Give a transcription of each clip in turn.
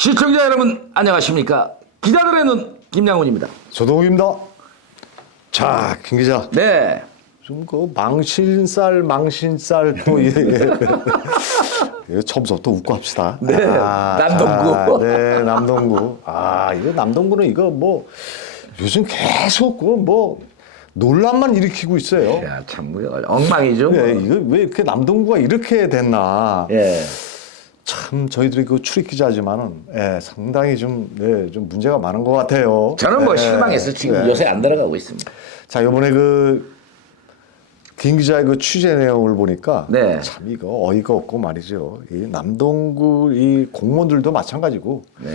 시청자 여러분 안녕하십니까? 기자들의 눈 김양훈입니다. 조동욱입니다. 자, 김 기자. 네. 좀 그 망신살 또 이거 처음부터 웃고 합시다. 네. 남동구. 네, 남동구. 이거 남동구는 이거 뭐 요즘 계속 그 뭐 논란만 일으키고 있어요. 야, 참 엉망이죠. 네, 이거 왜 이렇게 남동구가 이렇게 됐나? 예. 참 저희들이 그 출입 기자지만은 상당히 좀 문제가 많은 것 같아요. 저는 뭐 실망해서 지금 요새 안 들어가고 있습니다. 자, 이번에 김 기자의 그 취재 내용을 보니까 네. 참 이거 어이가 없고 말이죠. 이 남동구 이 공무원들도 마찬가지고 네.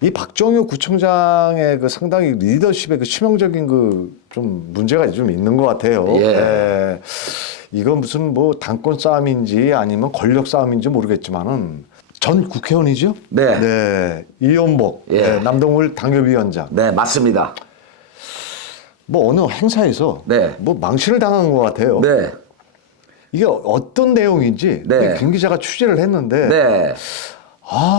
이 박정효 구청장의 그 상당히 리더십의 그 치명적인 그 좀 문제가 좀 있는 것 같아요. 예. 이건 무슨 뭐 당권 싸움인지 아니면 권력 싸움인지 모르겠지만은 전 국회의원이죠. 네. 네. 이연복 예. 남동구 당협위원장. 네, 맞습니다. 뭐 어느 행사에서 네. 뭐 망신을 당한 것 같아요. 네. 이게 어떤 내용인지 네. 김 기자가 취재를 했는데 네.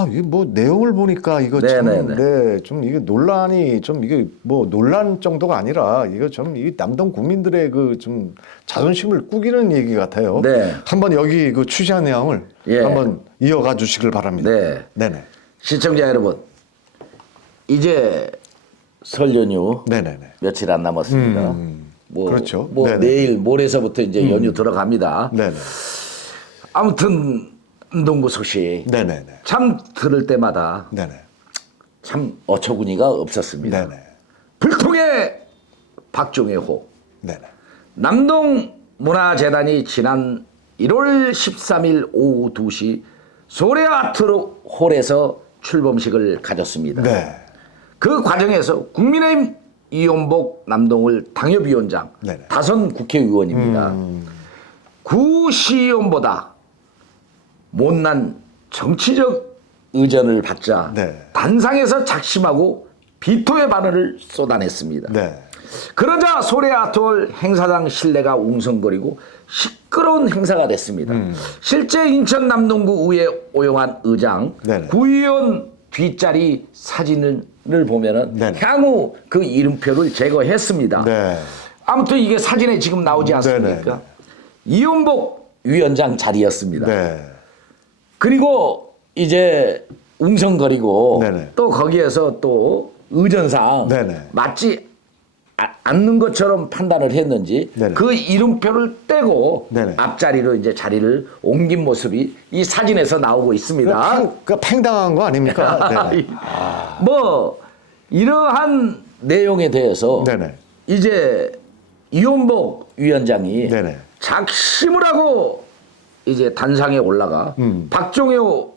이게 뭐 내용을 보니까 이거 네, 참 네, 네. 좀 이게 논란이 좀 이게 뭐 논란 정도가 아니라 이거 좀 이 남동 국민들의 그 좀 자존심을 꾸기는 얘기 같아요. 네. 한번 여기 그 취재한 내용을 예. 한번 이어가 주시길 바랍니다. 네. 네네. 시청자 여러분, 이제 설 연휴 네네네. 며칠 안 남았습니다. 그렇죠. 뭐 네네. 내일 모레서부터 이제 연휴 들어갑니다. 네네. 아무튼 남동구 소식 네네네. 참 들을 때마다 네네. 참 어처구니가 없었습니다. 네네. 불통의 박종혜호 네네. 남동문화재단이 지난 1월 13일 오후 2시 소래아트 홀에서 출범식을 가졌습니다. 네. 그 과정에서 국민의힘 이연복 남동을 당협위원장, 네네. 다선 국회의원입니다. 구시의원보다 못난 정치적 의전을 받자 네. 단상에서 작심하고 비토의 발언을 쏟아냈습니다. 네. 그러자 소래아트홀 행사장 실내가 웅성거리고 시끄러운 행사가 됐습니다. 실제 인천 남동구 의회 오용환 의장 네네. 구의원 뒷자리 사진을 보면은 네네. 향후 그 이름표를 제거했습니다. 네. 아무튼 이게 사진에 지금 나오지 않습니까? 네네. 이연복 위원장 자리였습니다. 네. 그리고 이제 웅성거리고 네네. 또 거기에서 또 의전상 네네. 맞지 않는 것처럼 판단을 했는지 네네. 그 이름표를 떼고 네네. 앞자리로 이제 자리를 옮긴 모습이 이 사진에서 나오고 있습니다. 팽당한 거 아닙니까? 네네. 뭐 이러한 내용에 대해서 네네. 이제 이연복 위원장이 네네. 작심을 하고 이제 단상에 올라가 박종효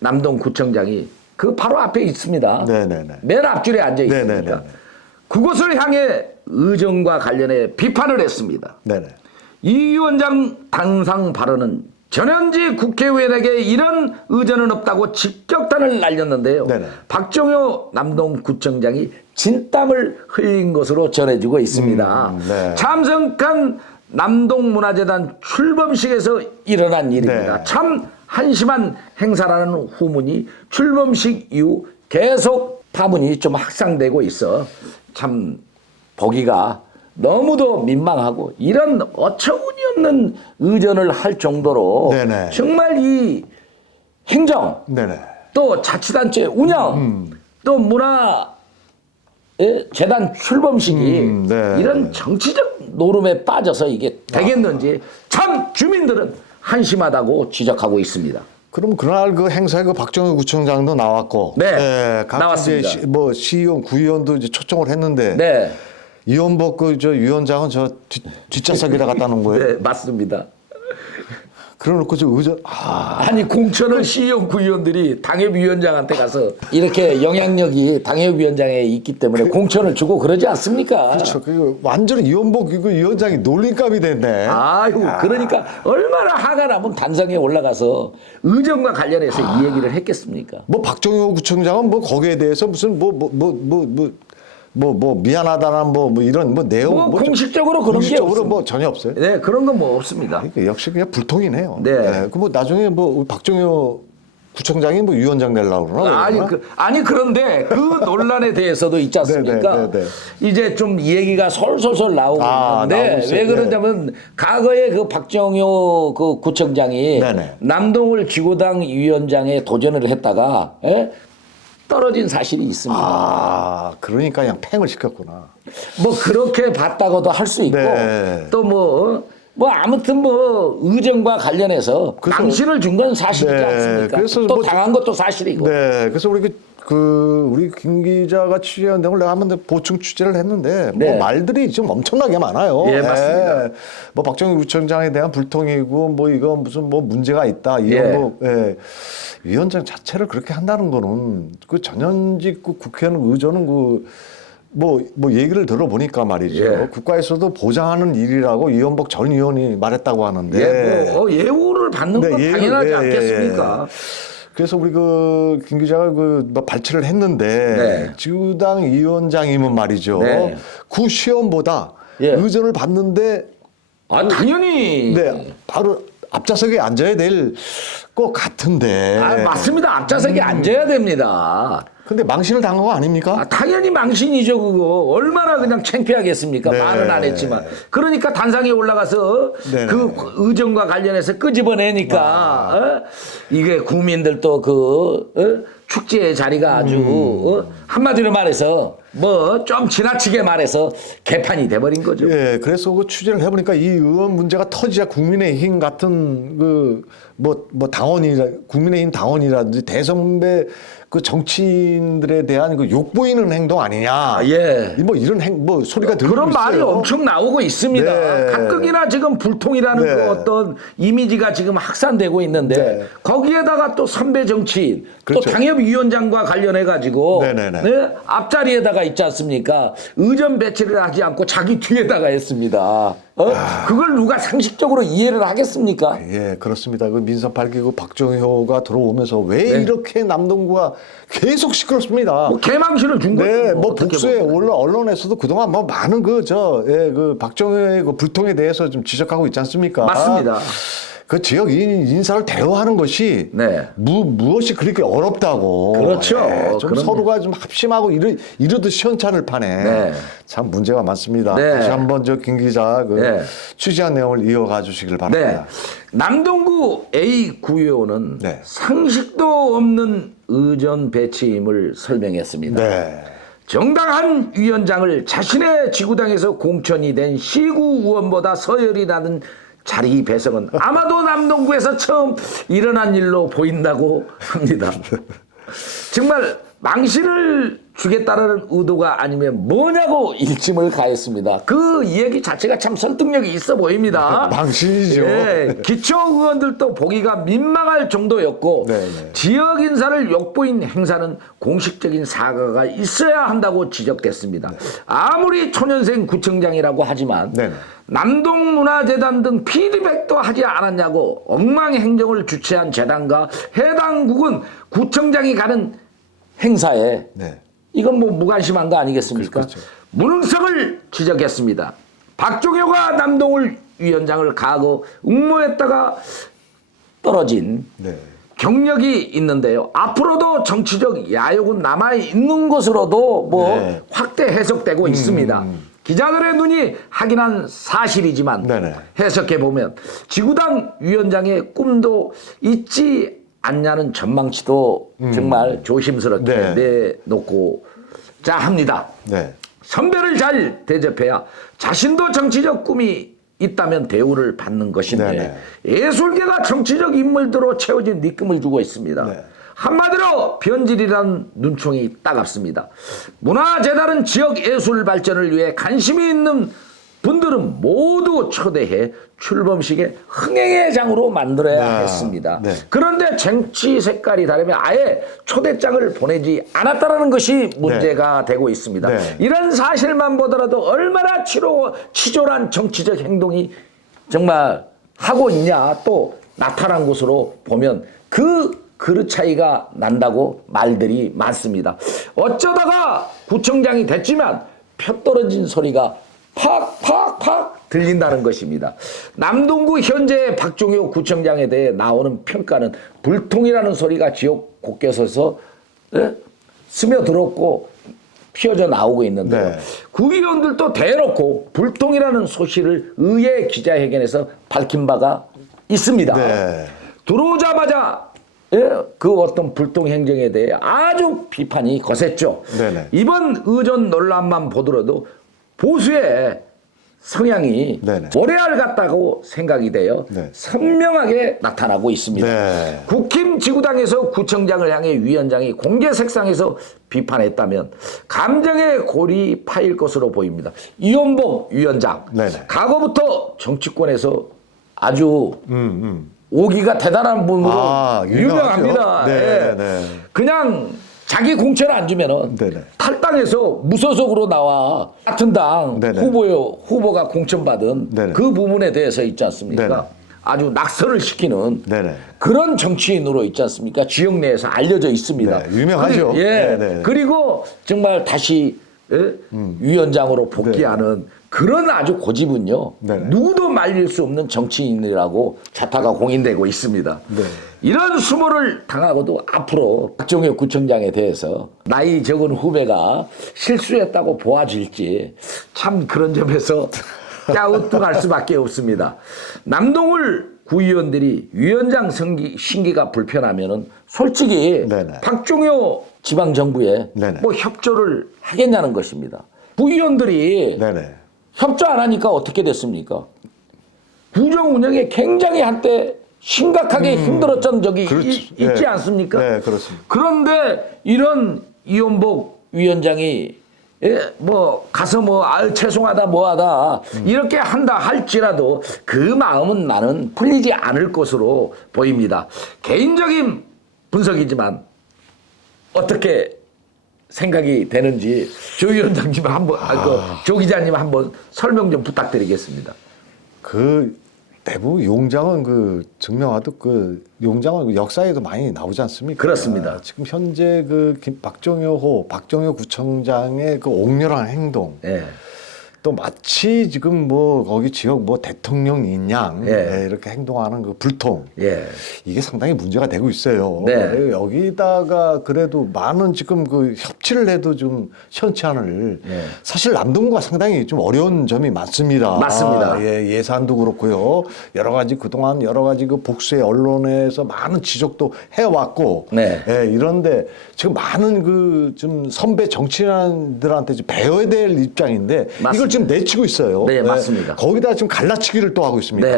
남동구청장이 그 바로 앞에 있습니다. 네네네. 맨 앞줄에 앉아 있으니까 네네네. 그것을 향해 의정과 관련해 비판을 했습니다. 네네. 이 위원장 당상 발언은 전현직 국회의원에게 이런 의전은 없다고 직격탄을 날렸는데요. 네네. 박종효 남동구청장이 진땀을 흘린 것으로 전해지고 있습니다. 네. 참석한 남동문화재단 출범식에서 일어난 일입니다. 네. 참 한심한 행사라는 후문이 출범식 이후 계속 파문이 좀 확산되고 있어 참 보기가 너무도 민망하고 이런 어처구니 없는 의전을 할 정도로 네네. 정말 이 행정 네네. 또 자치단체 운영 또 문화 재단 출범식이 네. 이런 정치적 노름에 빠져서 이게 되겠는지 참 주민들은 한심하다고 지적하고 있습니다. 그럼 그날 그 행사에 그 박정희 구청장도 나왔고, 네, 각 나왔습니다. 이제 뭐 시의원, 구의원도 이제 초청을 했는데, 네, 이원복 그 저 위원장은 저 뒷좌석에다 갖다 놓은 거예요. 네 맞습니다. 그래놓고 저 의전, 아니 공천을 시의원 구의원들이 당협위원장한테 가서 이렇게 영향력이 당협위원장에 있기 때문에 공천을 주고 그러지 않습니까? 그렇죠. 그 완전히 이원복 그 위원장이 놀림감이 됐네. 아유, 그러니까 얼마나 화가 나면 단상에 올라가서 의정과 관련해서 이 얘기를 했겠습니까? 뭐 박정효 구청장은 뭐 거기에 대해서 무슨 미안하다나 뭐 이런 뭐 내용 뭐 공식적으로 그런 게 공식적으로 없습니다. 뭐 전혀 없어요. 네, 그런 건 뭐 없습니다. 그러니까 역시 그냥 불통이네요. 네. 그 뭐 나중에 뭐 박정효 구청장이 뭐 위원장 되려고 그러나? 아니 그런데 그 논란에 대해서도 있지 않습니까? 네. 이제 좀 얘기가 솔솔솔 나오고 있는데 나오고 있어요. 왜 그러냐면 과거에 그 박정효 그 구청장이 네네. 남동을 지구당 위원장에 도전을 했다가 떨어진 사실이 있습니다. 그러니까 그냥 팽을 시켰구나. 뭐 그렇게 봤다고도 할 수 있고 네. 또 뭐 아무튼 뭐 의정과 관련해서 망신을 준 건 사실이지 네, 않습니까? 그래서 또 뭐 당한 것도 사실이고. 네, 그래서 우리 김 기자가 취재한 내용을 내가 한번 보충 취재를 했는데 네. 뭐 말들이 지금 엄청나게 많아요. 예, 맞습니다. 뭐 박정희 구청장에 대한 불통이고 뭐 이거 무슨 뭐 문제가 있다. 이건 위원장 자체를 그렇게 한다는 거는 그 전현직 그 국회의원 의원은 뭐 얘기를 들어보니까 말이죠. 국가에서도 보장하는 일이라고 이원복 전 의원이 말했다고 하는데. 예우를 받는 건 당연하지 않겠습니까? 그래서 우리 김 기자가 뭐 발췌를 했는데 지구당 위원장이면 말이죠. 구 시험보다 의전을 받는데 당연히. 바로 앞좌석에 앉아야 될 것 같은데. 맞습니다. 앞좌석에 앉아야 됩니다. 근데 망신을 당한 거 아닙니까? 당연히 망신이죠, 그거. 얼마나 그냥 창피하겠습니까? 말은 안 했지만. 그러니까 단상에 올라가서 그 의정과 관련해서 끄집어내니까, 이게 국민들도 축제의 자리가 아주, 한마디로 말해서, 뭐, 좀 지나치게 말해서 개판이 돼버린 거죠. 예, 그래서 그 취재를 해보니까 이 의원 문제가 터지자 국민의힘 같은 국민의힘 당원이라든지 대선배 그 정치인들에 대한 그 욕보이는 행동 아니냐. 뭐 이런 소리가 들리고 그런 있어요. 말이 엄청 나오고 있습니다. 네. 가뜩이나 지금 불통이라는 그 어떤 이미지가 지금 확산되고 있는데 거기에다가 또 선배 정치인 또 당협위원장과 관련해 가지고 앞자리에다가 있지 않습니까? 의전 배치를 하지 않고 자기 뒤에다가 했습니다. 그걸 누가 상식적으로 이해를 하겠습니까? 예, 그렇습니다. 그 민선 8기구 박정효가 들어오면서 왜 이렇게 남동구가 계속 시끄럽습니다. 뭐 개망신을 준 거죠. 뭐 복수에 언론에서도 그동안 뭐 많은 그 박정효의 그 불통에 대해서 좀 지적하고 있지 않습니까? 맞습니다. 그 지역 인사를 대우하는 것이 무엇이 그렇게 어렵다고. 그렇죠. 좀 서로가 좀 합심하고 이러듯 시원찮을 판에 참 문제가 많습니다. 다시 한번 김 기자 취재한 내용을 이어가 주시길 바랍니다. 남동구 A 구의원은 상식도 없는 의전 배치임을 설명했습니다. 정당한 위원장을 자신의 지구당에서 공천이 된 시구 의원보다 서열이 나는 자리 배석은 아마도 남동구에서 처음 일어난 일로 보인다고 합니다. 정말 망신을 주겠다는 의도가 아니면 뭐냐고 일침을 가했습니다. 그 얘기 자체가 참 설득력이 있어 보입니다. 망신이죠. 기초 의원들도 보기가 민망할 정도였고 지역 인사를 욕보인 행사는 공식적인 사과가 있어야 한다고 지적됐습니다. 아무리 초년생 구청장이라고 하지만 남동문화재단 등 피드백도 하지 않았냐고 엉망행정을 주최한 재단과 해당 국은 구청장이 가는 행사에 이건 뭐 무관심한 거 아니겠습니까? 무능성을 지적했습니다. 박종효가 남동을 위원장을 가고 응모했다가 떨어진 경력이 있는데요. 앞으로도 정치적 야욕은 남아있는 것으로도 뭐 확대 해석되고 있습니다. 기자들의 눈이 확인한 사실이지만 해석해보면 지구당 위원장의 꿈도 있지 않냐는 전망치도 정말 조심스럽게 내놓고자 합니다. 선배를 잘 대접해야 자신도 정치적 꿈이 있다면 대우를 받는 것인데 예술계가 정치적 인물들로 채워진 느낌을 주고 있습니다. 한마디로 변질이라는 눈총이 따갑습니다. 문화재단은 지역 예술 발전을 위해 관심이 있는 분들은 모두 초대해 출범식에 흥행의 장으로 만들어야 했습니다. 그런데 정치 색깔이 다르면 아예 초대장을 보내지 않았다는 것이 문제가 되고 있습니다. 이런 사실만 보더라도 얼마나 치졸한 정치적 행동이 정말 하고 있냐 또 나타난 것으로 보면 그 그릇 차이가 난다고 말들이 많습니다. 어쩌다가 구청장이 됐지만 표 떨어진 소리가 팍팍팍 들린다는 것입니다. 남동구 현재 박종효 구청장에 대해 나오는 평가는 불통이라는 소리가 지옥 곳곳에서 스며들었고 피어져 나오고 있는데요. 네. 구의원들도 대놓고 불통이라는 소식을 의회 기자회견에서 밝힌 바가 있습니다. 네. 들어오자마자 그 어떤 불통 행정에 대해 아주 비판이 거셌죠. 네네. 이번 의전 논란만 보더라도 보수의 성향이 네네. 모래알 같다고 생각이 돼요. 네. 선명하게 나타나고 있습니다. 네. 국힘 지구당에서 구청장을 향해 위원장이 공개 색상에서 비판했다면 감정의 골이 파일 것으로 보입니다. 이원복 위원장, 네네. 과거부터 정치권에서 아주 오기가 대단한 분으로 유명합니다. 네, 예. 네. 그냥 자기 공천을 안 주면은 네네. 탈당해서 무소속으로 나와 같은 당 네네. 후보가 공천받은 네네. 그 부분에 대해서 있지 않습니까? 네네. 아주 낙선을 시키는 네네. 그런 정치인으로 있지 않습니까? 지역 내에서 알려져 있습니다. 네, 유명하죠. 예. 네네. 그리고 정말 다시 위원장으로 복귀하는 그런 아주 고집은요. 네네. 누구도 말릴 수 없는 정치인이라고 자타가 공인되고 있습니다. 네. 이런 수모를 당하고도 앞으로 박종효 구청장에 대해서 나이 적은 후배가 실수했다고 보아질지 참 그런 점에서 갸우뚱할 수밖에 없습니다. 남동을 구의원들이 위원장 신기가 불편하면은 솔직히 네네. 박종효 지방정부에 네네. 뭐 협조를 하겠냐는 것입니다. 구의원들이 네네. 협조 안 하니까 어떻게 됐습니까? 구정 운영에 굉장히 한때 심각하게 힘들었던 적이 그렇죠. 있지 네. 않습니까? 네, 그렇습니다. 그런데 이런 이원복 위원장이 뭐 가서 뭐 죄송하다 뭐하다 이렇게 한다 할지라도 그 마음은 나는 풀리지 않을 것으로 보입니다. 개인적인 분석이지만 어떻게 생각이 되는지 조 위원장님 한번 조 기자님 한번 설명 좀 부탁드리겠습니다. 그 대부분 용장은 그 증명하듯 그 용장은 역사에도 많이 나오지 않습니까? 그렇습니다. 지금 현재 그 박종효 구청장의 그 옥렬한 행동. 예. 또 마치 지금 뭐 거기 지역 뭐 대통령인 양 예. 이렇게 행동하는 그 불통 예. 이게 상당히 문제가 되고 있어요. 네. 여기다가 그래도 많은 지금 그 협치를 해도 좀 시원치 않을 예. 사실 남동구가 상당히 좀 어려운 점이 많습니다. 맞습니다. 예산도 그렇고요. 여러 가지 그동안 여러 가지 그 복수의 언론에서 많은 지적도 해왔고 네. 예, 이런데 지금 많은 그 좀 선배 정치인들한테 좀 배워야 될 입장인데 맞습니다. 이걸 지금 내치고 있어요. 네, 맞습니다. 거기다 지금 갈라치기를 또 하고 있습니다.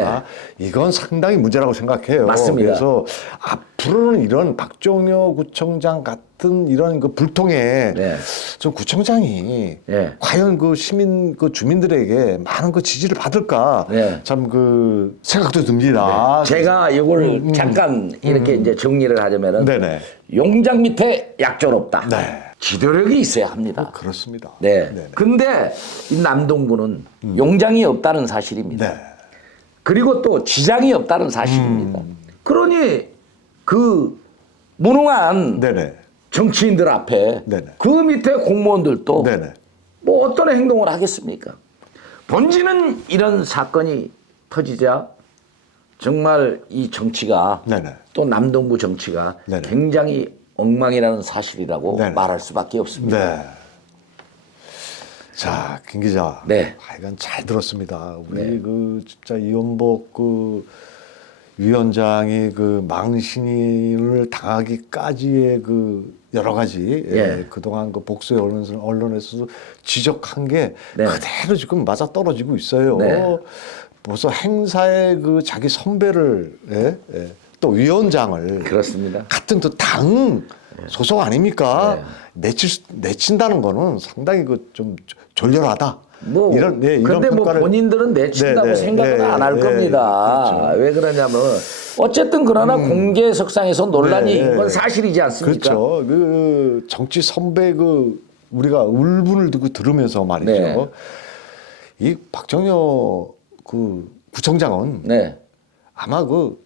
네. 이건 상당히 문제라고 생각해요. 맞습니다. 그래서 앞으로는 이런 박종효 구청장 같은 이런 그 불통에 네. 좀 구청장이 네. 과연 그 시민 그 주민들에게 많은 그 지지를 받을까 네. 참 그 생각도 듭니다. 제가 이걸 잠깐 이렇게 이제 정리를 하자면은 네네. 용장 밑에 약졸 없다. 네. 지도력이 있어야 합니다. 그렇습니다. 네. 네네. 근데 이 남동구는 용장이 없다는 사실입니다. 네. 그리고 또 지장이 없다는 사실입니다. 그러니 그 무능한 네네. 정치인들 앞에 네네. 그 밑에 공무원들도 네네. 뭐 어떤 행동을 하겠습니까? 본질은 이런 사건이 터지자 정말 이 정치가 네네. 또 남동구 정치가 네네. 굉장히 엉망이라는 사실이라고 네네. 말할 수밖에 없습니다. 네. 자, 김 기자. 네. 하여간 잘 들었습니다. 우리 네. 그 진짜 이원복 그 위원장이 그 망신을 당하기까지의 그 여러 가지 예. 그동안 그 복수의 언론에서도 지적한 게 네. 그대로 지금 맞아 떨어지고 있어요. 네. 벌써 행사에 그 자기 선배를 또 위원장을 그렇습니다. 같은 또 당 소속 아닙니까? 내친다는 거는 상당히 그 좀 졸렬하다. 뭐 이런 근데 뭐 평가를- 본인들은 내친다고 네, 네, 생각은 네, 안 할 네, 겁니다. 그렇죠. 왜 그러냐면 어쨌든 그러나 공개석상에서 논란이 네, 건 네. 사실이지 않습니까? 그렇죠. 그 정치 선배 그 우리가 울분을 듣고 들으면서 말이죠. 네. 이 박정효 그 구청장은 네. 아마 그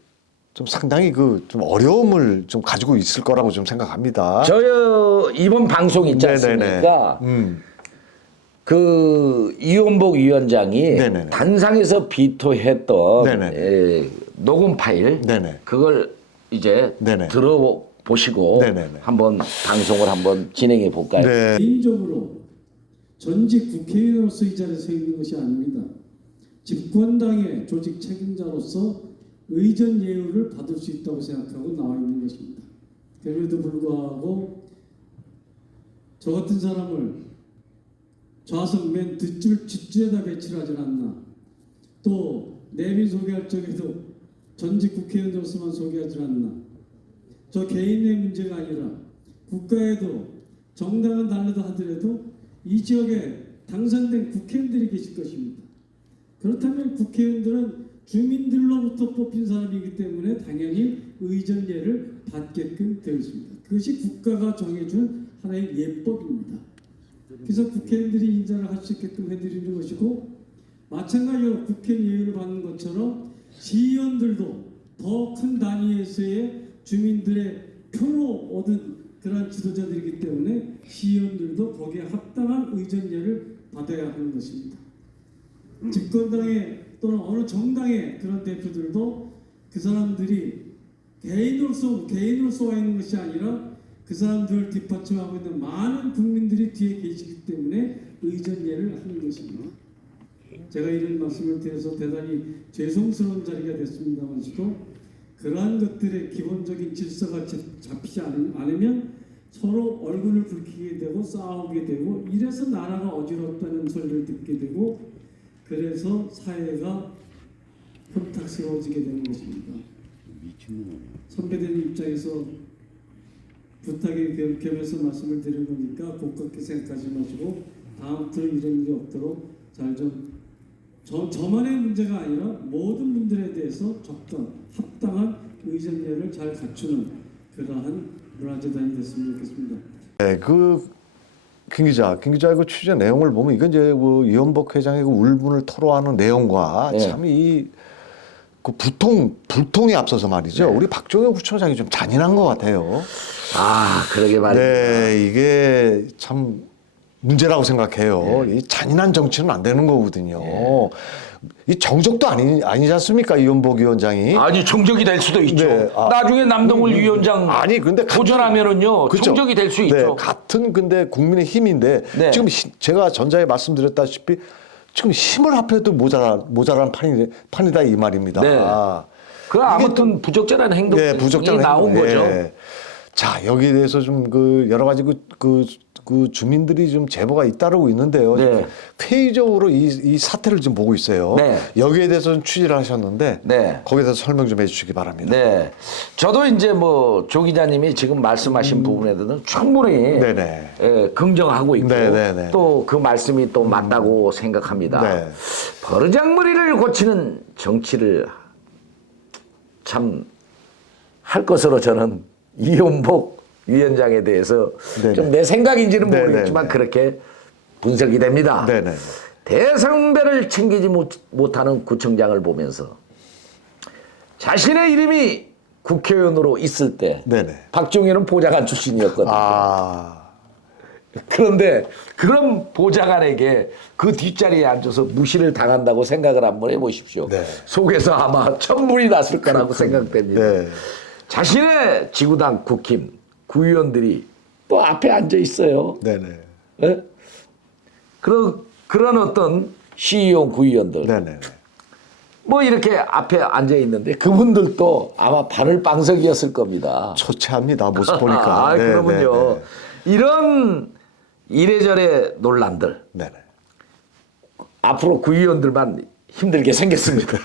좀 상당히 그 좀 어려움을 좀 가지고 있을 거라고 좀 생각합니다. 저요 이번 방송 있지 네네네. 않습니까? 그 이원복 위원장이 네네네. 단상에서 비토했던 네네네. 녹음 파일 네네. 그걸 이제 네네. 들어보시고 네네네. 한번 방송을 한번 진행해 볼까요? 네. 개인적으로 전직 국회의원으로서 이 자리에 서 있는 것이 아닙니다. 집권당의 조직 책임자로서 의전 예우를 받을 수 있다고 생각하고 나와 있는 것입니다. 그럼에도 불구하고 저 같은 사람을 좌석 맨 뒷줄에다 배치를 하지 않나. 또 내비 소개할 적에도 전직 국회의원으로서만 소개하지 않나. 저 개인의 문제가 아니라 국가에도 정당은 다르다 하더라도 이 지역에 당선된 국회의원들이 계실 것입니다. 그렇다면 국회의원들은 주민들로부터 뽑힌 사람이기 때문에 당연히 의전예를 받게끔 되어 있습니다. 그것이 국가가 정해준 하나의 예법입니다. 그래서 국회의원들이 인사를 할 수 있게끔 해드리는 것이고, 마찬가지로 국회 예우를 받는 것처럼 시의원들도 더 큰 단위에서의 주민들의 표로 얻은 그러한 지도자들이기 때문에 시의원들도 거기에 합당한 의전예를 받아야 하는 것입니다. 집권당의 또는 어느 정당의 그런 대표들도 그 사람들이 개인으로서 와 있는 것이 아니라 그 사람들을 뒷받침하고 있는 많은 국민들이 뒤에 계시기 때문에 의전예를 하는 것입니다. 제가 이런 말씀을 드려서 대단히 죄송스러운 자리가 됐습니다만서도 그러한 것들의 기본적인 질서가 잡히지 않으면 서로 얼굴을 붉히게 되고 싸우게 되고 이래서 나라가 어지럽다는 소리를 듣게 되고 그래서 사회가 혼탁스러워지게 되는 것입니다. 선배들 입장에서 부탁에 겸해서 말씀을 드린 거니까 고깝게 생각하지 마시고 다음부터 이런 일이 없도록 잘 좀 저만의 문제가 아니라 모든 분들에 대해서 합당한 의전예를 잘 갖추는 그러한 문화재단이 됐으면 좋겠습니다. 네, 김 기자 그 취재 내용을 보면 이건 이제 그 이원복 회장의 그 울분을 토로하는 내용과 네. 참 그 불통이 앞서서 말이죠. 우리 박종혁 구청장이 좀 잔인한 것 같아요. 아, 그러게 말입니다. 네, 이게 참 문제라고 생각해요. 이 잔인한 정치는 안 되는 거거든요. 이 정적도 아니지 않습니까? 이원복 위원장이. 아니 정적이 될 수도 있죠. 네, 나중에 남동울 위원장 아니 근데 도전하면은요 그쵸? 정적이 될 수 있죠. 네, 같은 근데 국민의 힘인데 네. 지금 제가 전자에 말씀드렸다시피 지금 힘을 합해도 모자란 판이다 이 말입니다. 네. 그 아무튼 부적절한 행동이 네, 부적절한 나온 행동. 거죠. 예. 자 여기에 대해서 좀 그 여러 가지 그 주민들이 좀 제보가 잇따르고 있는데요. 네. 회의적으로 이 사태를 좀 보고 있어요. 네. 여기에 대해서 좀 취재를 하셨는데 네. 거기에 대해서 설명 좀 해주시기 바랍니다. 네, 저도 이제 뭐 조 기자님이 지금 말씀하신 부분에 대해서는 충분히 네네. 긍정하고 있고 네네네. 또 그 말씀이 또 맞다고 생각합니다. 네. 버르장머리를 고치는 정치를 참 할 것으로 저는 이원복 위원장에 대해서 네네. 좀 내 생각인지는 네네네. 모르겠지만 그렇게 분석이 됩니다. 네네. 대선배를 챙기지 못하는 구청장을 보면서 자신의 이름이 국회의원으로 있을 때 네네. 박종현은 보좌관 출신이었거든요. 그런데 그런 보좌관에게 그 뒷자리에 앉아서 무시를 당한다고 생각을 한번 해보십시오. 네. 속에서 아마 천불이 났을 거라고 생각됩니다. 네. 자신의 지구당 국힘 구의원들이 또 앞에 앉아 있어요. 네네. 예? 그런 어떤 시의원 구의원들 네네. 뭐 이렇게 앞에 앉아 있는데 그분들도 아마 바늘방석이었을 겁니다. 초췌합니다. 모습 보니까. 아, 그러면요. 네네. 이런 이래저래 논란들 네네. 앞으로 구의원들만 힘들게 생겼습니다.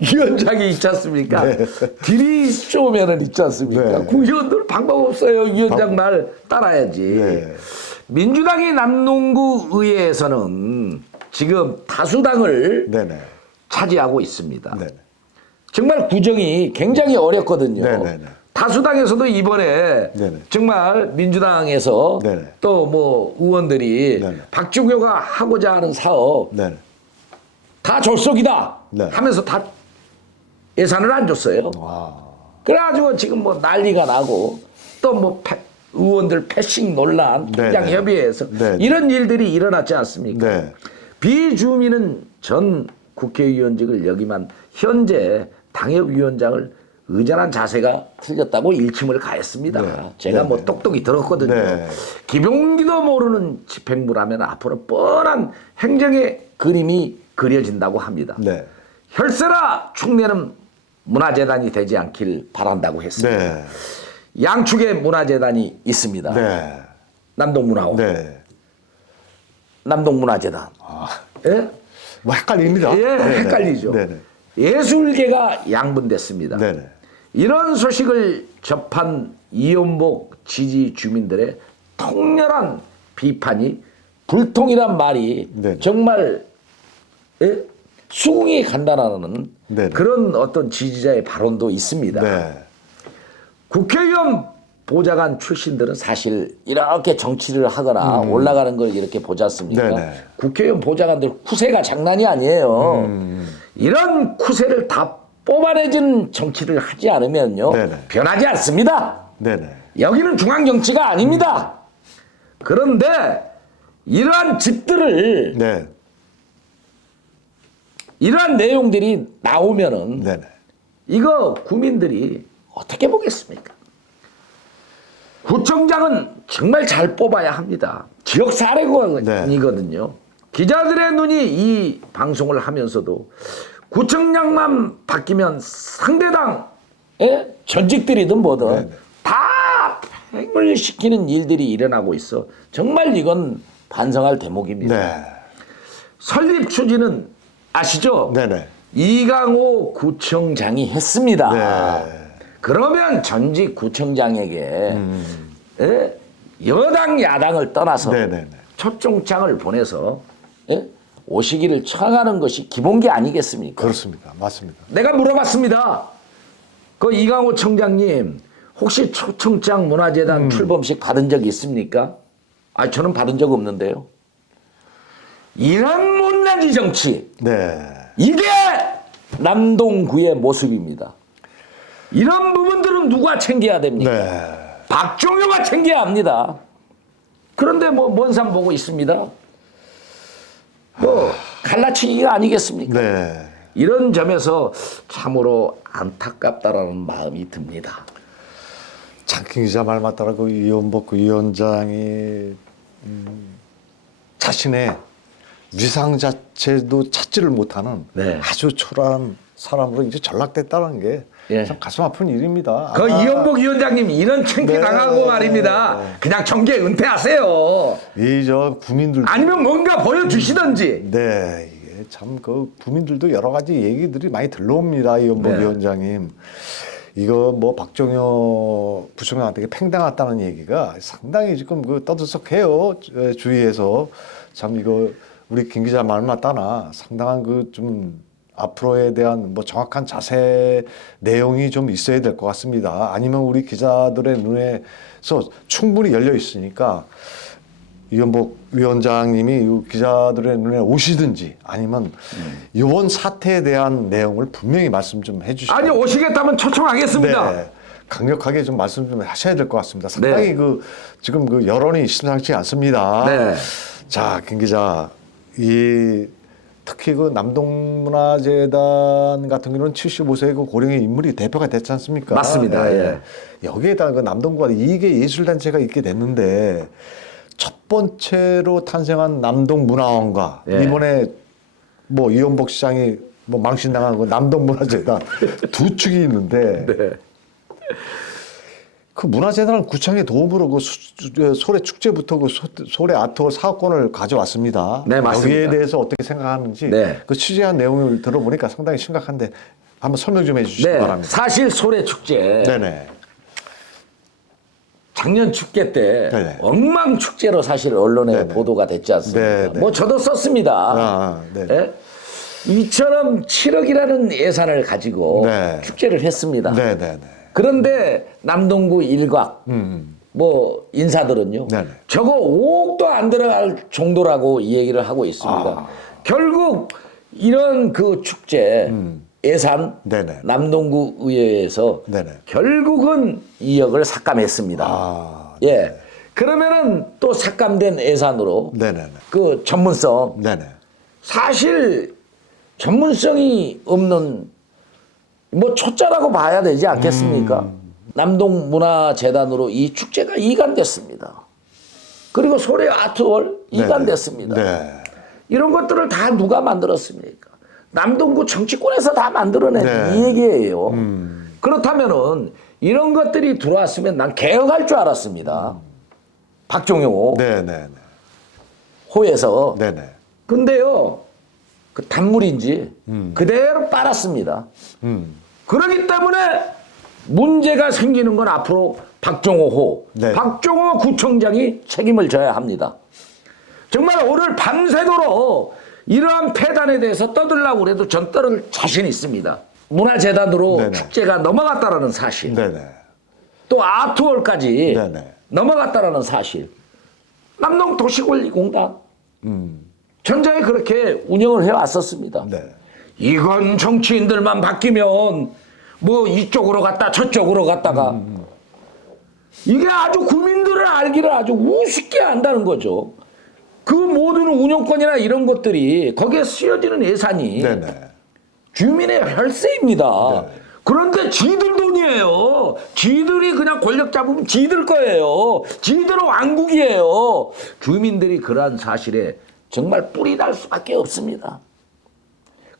위원장이 있지 않습니까? 네. 딜이 쪼면은 있지 않습니까? 네. 구의원들 방법 없어요. 위원장 말 따라야지. 네. 민주당이 남농구 의회에서는 지금 다수당을 네네. 차지하고 있습니다. 네네. 정말 구정이 굉장히 어렵거든요. 네네네. 다수당에서도 이번에 네네. 정말 민주당에서 네네. 또 뭐 의원들이 네네. 박주교가 하고자 하는 사업 네네. 다 졸속이다 네. 하면서 다 예산을 안 줬어요. 와. 그래가지고 지금 뭐 난리가 나고 또 뭐 의원들 패싱 논란, 통장 네네. 협의회에서 네네. 이런 일들이 일어났지 않습니까? 네. 비주민은 전 국회의원직을 역임한 현재 당협위원장을 의전한 자세가 틀렸다고 일침을 가했습니다. 네. 제가 네네. 뭐 똑똑히 들었거든요. 네. 기본기도 모르는 집행부라면 앞으로 뻔한 행정의 그림이 그려진다고 합니다. 네. 혈세라 축내는 문화재단이 되지 않길 바란다고 했습니다. 네. 양축의 문화재단이 있습니다. 네. 남동문화원, 네. 남동문화재단. 예? 뭐 헷갈립니다. 예, 네네. 헷갈리죠. 네네. 예술계가 양분됐습니다. 네네. 이런 소식을 접한 이연복 지지 주민들의 통렬한 비판이 불통이란 말이 네네. 정말 예? 수긍이 간다라는 네네. 그런 어떤 지지자의 발언도 있습니다. 네. 국회의원 보좌관 출신들은 사실 이렇게 정치를 하거나 올라가는 걸 이렇게 보지 않습니까? 네네. 국회의원 보좌관들 쿠세가 장난이 아니에요. 이런 쿠세를 다 뽑아내준 정치를 하지 않으면요. 네네. 변하지 않습니다. 네네. 여기는 중앙정치가 아닙니다. 그런데 이러한 집들을 네. 이러한 내용들이 나오면은 네네. 이거 국민들이 어떻게 보겠습니까? 구청장은 정말 잘 뽑아야 합니다. 지역 사례권이거든요. 기자들의 눈이 이 방송을 하면서도 구청장만 바뀌면 상대당의 전직들이든 뭐든 네네. 다 팽물시키는 일들이 일어나고 있어. 정말 이건 반성할 대목입니다. 네. 설립 추진은 아시죠? 네네. 이강호 구청장이 했습니다. 네. 그러면 전직 구청장에게 예? 여당 야당을 떠나서 네네네. 초청장을 보내서 예? 오시기를 청하는 것이 기본기 아니겠습니까? 그렇습니다. 맞습니다. 내가 물어봤습니다. 그 이강호 청장님 혹시 초청장 문화재단 출범식 받은 적 있습니까? 아, 저는 받은 적 없는데요. 이런 못난이 정치, 네. 이게 남동구의 모습입니다. 이런 부분들은 누가 챙겨야 됩니까? 네. 박종효가 챙겨야 합니다. 그런데 뭐 먼 산 보고 있습니다. 뭐 갈라치기가 아니겠습니까? 네. 이런 점에서 참으로 안타깝다라는 마음이 듭니다. 장킹 기자 말 맞다라 그 이연복 그 위원장이 자신의 위상 자체도 찾지를 못하는 네. 아주 초라한 사람으로 이제 전락됐다는 게 예. 참 가슴 아픈 일입니다. 그 이연복 위원장님 이런 창피 네. 당하고 말입니다. 그냥 정계 은퇴하세요. 이저 국민들 아니면 뭔가 보여주시든지. 네 이게 참 그 국민들도 여러 가지 얘기들이 많이 들러옵니다. 이연복 네. 위원장님 이거 뭐 박정효 부총장한테 팽당했다는 얘기가 상당히 지금 그 떠들썩해요. 주위에서 참 이거 우리 김 기자 말 맞다나 상당한 그 좀 앞으로에 대한 뭐 정확한 자세 내용이 좀 있어야 될 것 같습니다. 아니면 우리 기자들의 눈에서 충분히 열려 있으니까 이연복 위원장님이 이 기자들의 눈에 오시든지 아니면 이번 사태에 대한 내용을 분명히 말씀 좀 해주시고 아니 오시겠다면 초청하겠습니다. 네, 강력하게 좀 말씀 좀 하셔야 될 것 같습니다. 상당히 네. 그 지금 그 여론이 심상치 않습니다. 네. 자, 김 기자, 이 특히 그 남동문화재단 같은 경우는 75세의 그 고령의 인물이 대표가 됐지 않습니까? 맞습니다. 예. 여기에다 그 남동구가 이게 예술단체가 있게 됐는데 첫 번째로 탄생한 남동문화원과 예. 이번에 뭐 이연복 시장이 뭐 망신당한 그 남동문화재단 두 축이 있는데 네. 그 문화재단은 구청의 도움으로 그 소래 축제부터 그 소래 아트홀 사업권을 가져왔습니다. 네, 맞습니다. 여기에 대해서 어떻게 생각하는지 네. 그 취재한 내용을 들어보니까 상당히 심각한데 한번 설명 좀 해주시기 네. 바랍니다. 사실 소래 축제 네네. 작년 축제 때 네네. 엉망 축제로 사실 언론에 네네. 보도가 됐지 않습니까? 네네. 뭐 저도 썼습니다. 네. 예? 이처럼 7억이라는 예산을 가지고 네. 축제를 했습니다. 네네네. 그런데 남동구 일각 뭐 인사들은요. 네네. 저거 5억도 안 들어갈 정도라고 이 얘기를 하고 있습니다. 결국 이런 그 축제 예산 네네. 남동구 의회에서 네네. 결국은 2억을 삭감했습니다. 예. 그러면은 또 삭감된 예산으로 네네네. 그 전문성 네네. 사실 전문성이 없는 뭐 초짜라고 봐야 되지 않겠습니까? 남동문화재단으로 이 축제가 이관됐습니다. 그리고 소래 아트월 이관됐습니다. 네. 이런 것들을 다 누가 만들었습니까? 남동구 정치권에서 다 만들어낸 네. 이 얘기예요. 그렇다면은 이런 것들이 들어왔으면 난 개혁할 줄 알았습니다. 박종효 네네네. 호에서. 네네. 근데요, 그 단물인지 그대로 빨았습니다. 그렇기 때문에 문제가 생기는 건 앞으로 박종호 호, 네. 박종호 구청장이 책임을 져야 합니다. 정말 오늘 밤새도록 이러한 폐단에 대해서 떠들려고 그래도 전 떠들 자신 있습니다. 문화재단으로 네네. 축제가 넘어갔다라는 사실, 네네. 또 아트홀까지 네네. 넘어갔다라는 사실, 남동 도시권리공단 전자에 그렇게 운영을 해왔었습니다. 네. 이건 정치인들만 바뀌면 뭐 이쪽으로 갔다 저쪽으로 갔다가 이게 아주 국민들을 알기를 아주 우습게 안다는 거죠. 그 모든 운영권이나 이런 것들이 거기에 쓰여지는 예산이 네네. 주민의 혈세입니다. 네. 그런데 지들 돈이에요. 지들이 그냥 권력 잡으면 지들 거예요. 지들은 왕국이에요. 주민들이 그러한 사실에 정말 뿔이 날 수밖에 없습니다.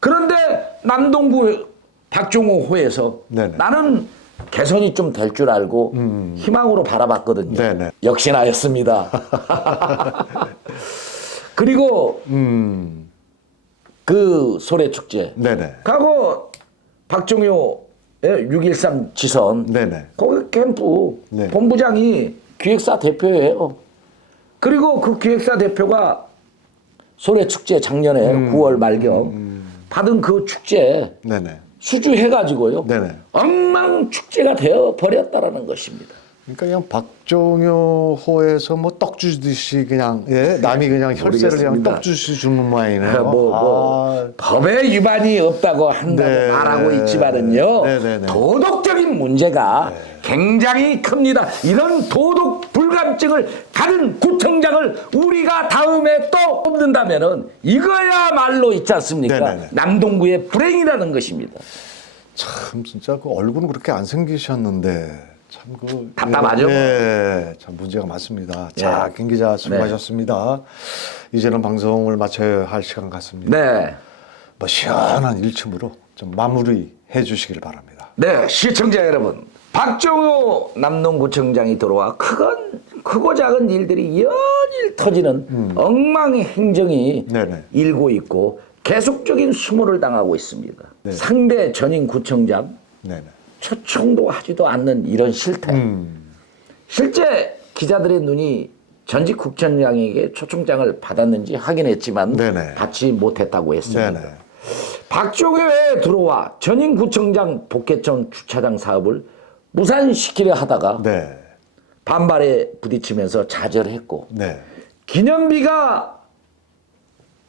그런데 남동구 박종호 호에서 네네. 나는 개선이 좀 될 줄 알고 희망으로 바라봤거든요. 네네. 역시나였습니다. 그리고 그 소래축제 네네. 가고 박종효의 6.13 지선 네네. 거기 캠프 네. 본부장이 기획사 대표예요. 그리고 그 기획사 대표가 소래축제 작년에 9월 말경 받은 그 축제 네네. 수주해가지고요. 네네. 엉망 축제가 되어 버렸다라는 것입니다. 그러니까 그냥 박종효 호에서 뭐 떡 주듯이 그냥 남이 그냥 혈세를 그냥 모르겠습니다. 떡 주듯이 주는 모양이네요. 뭐 법에 위반이 없다고 한다고 네. 말하고 있지만은요. 네네네. 도덕적인 문제가 굉장히 큽니다. 이런 도덕 불감증을 가진 구청장을 우리가 다음에 또 뽑는다면은 이거야말로 있지 않습니까? 네네네. 남동구의 불행이라는 것입니다. 참 진짜 그 얼굴은 그렇게 안 생기셨는데 참 그 답답하죠? 예, 참 문제가 많습니다. 자, 김 기자 수고하셨습니다. 이제는 방송을 마쳐야 할 시간 같습니다. 네. 뭐 시원한 일침으로 좀 마무리해 주시길 바랍니다. 네, 시청자 여러분. 박종호 남동구청장이 들어와 크고 작은 일들이 연일 터지는 엉망의 행정이 네네. 일고 있고 계속적인 수모를 당하고 있습니다. 네. 상대 전임 구청장 네네. 초청도 하지도 않는 이런 실태. 실제 기자들의 눈이 전직 국청장에게 초청장을 받았는지 확인했지만 네네. 받지 못했다고 했습니다. 네네. 박종효에 들어와 전임 구청장 복개천 주차장 사업을 무산시키려 하다가 네. 반발에 부딪히면서 좌절했고 네. 기념비가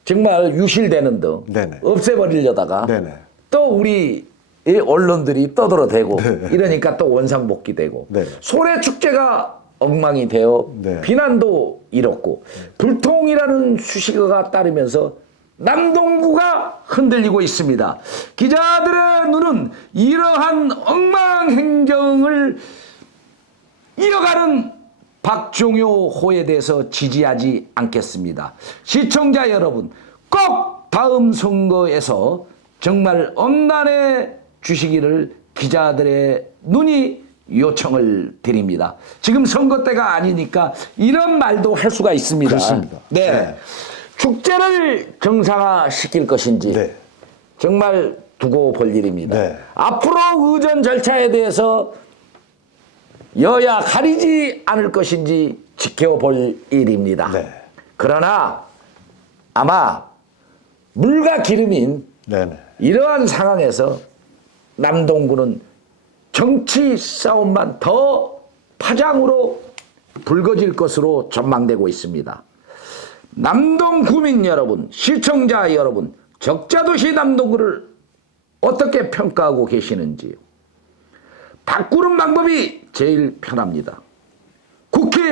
정말 유실되는 등 네네. 없애버리려다가 네네. 또 우리 이 언론들이 떠들어대고 이러니까 또 원상복귀되고 네. 소래축제가 엉망이 되어 네. 비난도 일었고 불통이라는 수식어가 따르면서 남동구가 흔들리고 있습니다. 기자들의 눈은 이러한 엉망행정을 이어가는 박종효 호에 대해서 지지하지 않겠습니다. 시청자 여러분, 꼭 다음 선거에서 정말 엄단해 주시기를 기자들의 눈이 요청을 드립니다. 지금 선거 때가 아니니까 이런 말도 할 수가 있습니다. 그렇습니다. 네. 네. 축제를 정상화시킬 것인지 네. 정말 두고 볼 일입니다. 네. 앞으로 의전 절차에 대해서 여야 가리지 않을 것인지 지켜볼 일입니다. 네. 그러나 아마 물과 기름인 네네. 이러한 상황에서 남동구는 정치 싸움만 더 파장으로 불거질 것으로 전망되고 있습니다. 남동 구민 여러분, 시청자 여러분, 적자도시 남동구를 어떻게 평가하고 계시는지요? 바꾸는 방법이 제일 편합니다. 국회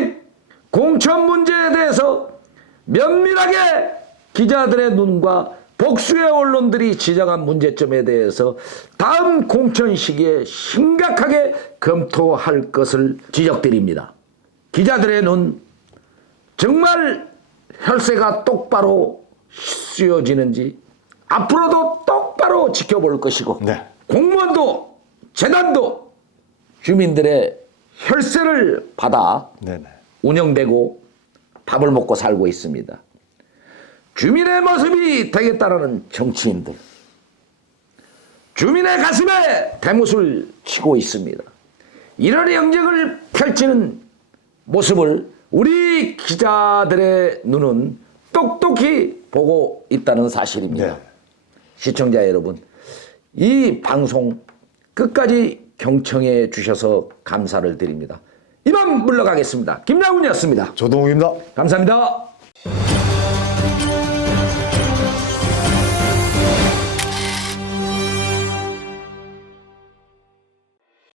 공천 문제에 대해서 면밀하게 기자들의 눈과 복수의 언론들이 지적한 문제점에 대해서 다음 공천 시기에 심각하게 검토할 것을 지적드립니다. 기자들의 눈, 정말 혈세가 똑바로 씌워지는지 앞으로도 똑바로 지켜볼 것이고, 네. 공무원도 재단도 주민들의 혈세를 받아 네네. 운영되고 밥을 먹고 살고 있습니다. 주민의 모습이 되겠다라는 정치인들, 주민의 가슴에 대못을 치고 있습니다. 이런 영역을 펼치는 모습을 우리 기자들의 눈은 똑똑히 보고 있다는 사실입니다. 네. 시청자 여러분, 이 방송 끝까지 경청해 주셔서 감사를 드립니다. 이만 물러가겠습니다. 김양훈이었습니다. 조동욱입니다. 감사합니다.